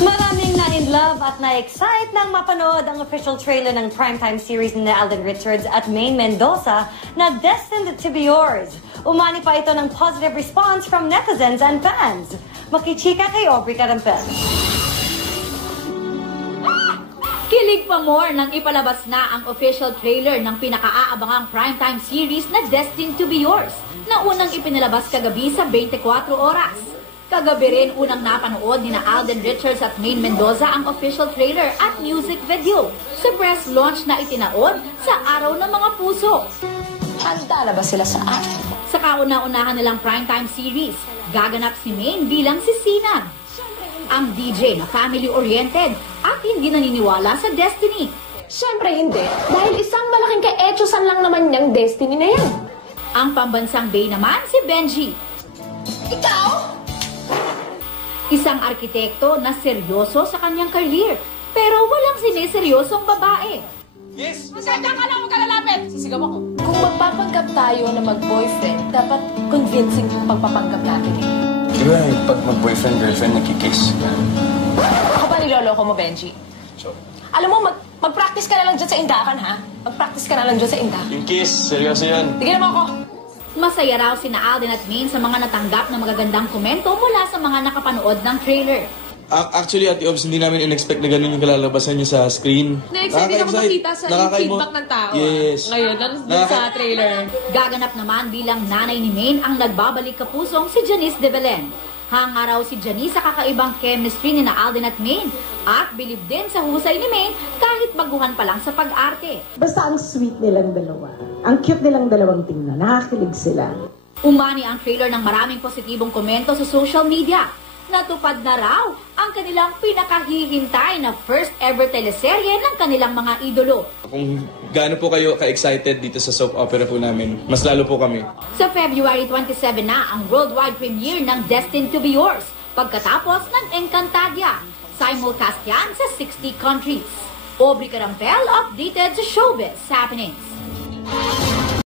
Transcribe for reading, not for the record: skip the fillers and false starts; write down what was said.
Maraming na-in-love at na-excite nang mapanood ang official trailer ng primetime series ni Alden Richards at Maine Mendoza na Destined to be Yours. Umani pa ito ng positive response from netizens and fans. Makichika kay Aubrey Carampel. Kilig pa more nang ipalabas na ang official trailer ng pinaka-aabangang primetime series na Destined to be Yours na unang ipinalabas kagabi sa 24 oras. Kagabi rin unang napanood ni Alden Richards at Maine Mendoza ang official trailer at music video sa press launch na itinaon sa Araw ng Mga Puso. Handa na ba sila sa akin? Sa kauna-unahan nilang primetime series, gaganap si Maine bilang si Sinag, ang DJ na family-oriented at hindi naniniwala sa destiny. Siyempre hindi, dahil isang malaking ka-etyosan lang naman niyang destiny na yan. Ang pambansang Bay naman si Benji. Ikaw? Isang arkitekto na seryoso sa kanyang career, pero walang sineseryosong babae. Yes! Masaya ka lang, huwag ka lalapit! Sisigaw ako. Kung magpapanggap tayo na mag-boyfriend, dapat convincing yung pagpapanggap natin eh. Di ba pag mag-boyfriend-girlfriend, nagkikiss? Ako ba niloloko mo, Benji? So, Alam mo, mag-practice ka na lang dyan sa indakan, ha? Mag-practice ka na lang dyan sa indakan. yung kiss, seryoso yan. Tignan mo ako. Masaya raw sina Alden at Maine sa mga natanggap na magagandang komento mula sa mga nakapanood ng trailer. Actually, Ate Obs, hindi namin in-expect na ganun yung kalalabasan niya sa screen. Na-excite din ako makita sa feedback ng tao. Yes. Ngayon, dun sa trailer. Gaganap naman bilang nanay ni Maine ang nagbabalik kapusong si Janice de Belen. Hanga raw si Janice sa kakaibang chemistry ni Alden at Maine at bilib din sa husay ni Maine kahit baguhan pa lang sa pag-arte. Basta ang sweet nilang dalawa. Ang cute nilang dalawang tingnan. Nakakilig sila. Umani ang trailer ng maraming positibong komento sa social media. Natupad na raw ang kanilang pinakahihintay na first ever teleserye ng kanilang mga idolo. Kung gaano po kayo ka-excited dito sa soap opera po namin, mas lalo po kami. Sa February 27 na ang worldwide premiere ng Destined to be Yours pagkatapos ng Encantadia. Simulcast yan sa 60 countries. Aubrey Carampel, updated sa Showbiz Happenings.